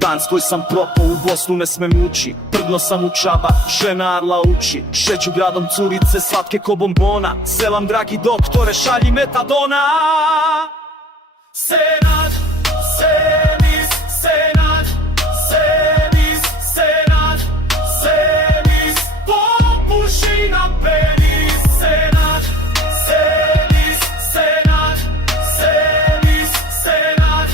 Danskoj sam propao, u Bosnu ne smem ući. Prdno sam u Čaba, žena Arla uči. Šeću gradom curice, slatke ko bombona. Selam dragi doktore, šalji metadona. Senad, senis, senad, senis, senad, senis, popuši nam penis. Senad, senis, senad, senis, senad,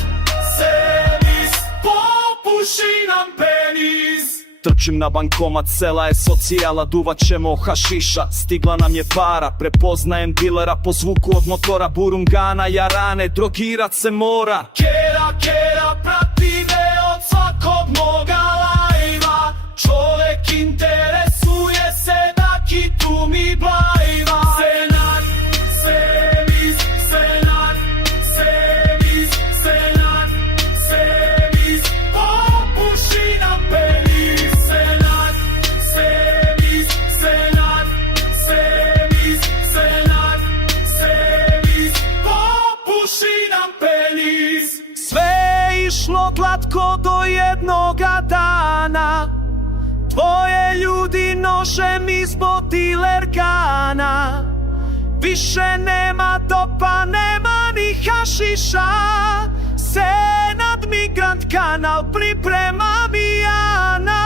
senis, popuši nam penis. Trčim na bankomat, sela je socijala, duvat ćemo hašiša. Stigla nam je para, prepoznajem dilera po zvuku od motora. Burungana, jarane, drogirat se mora. Kera, kera, prati me od svakog moga lajva. Čovek interesuje se da kitu mi blajva. Senad, senis, senad, senis, senad, senis, popuši nam penis. Išlo glatko do jednoga dana, dvoje ljudi nožem ispod dilergana. Više nema dopa, nema ni hašiša. Senad migrant kanal priprema Mijana.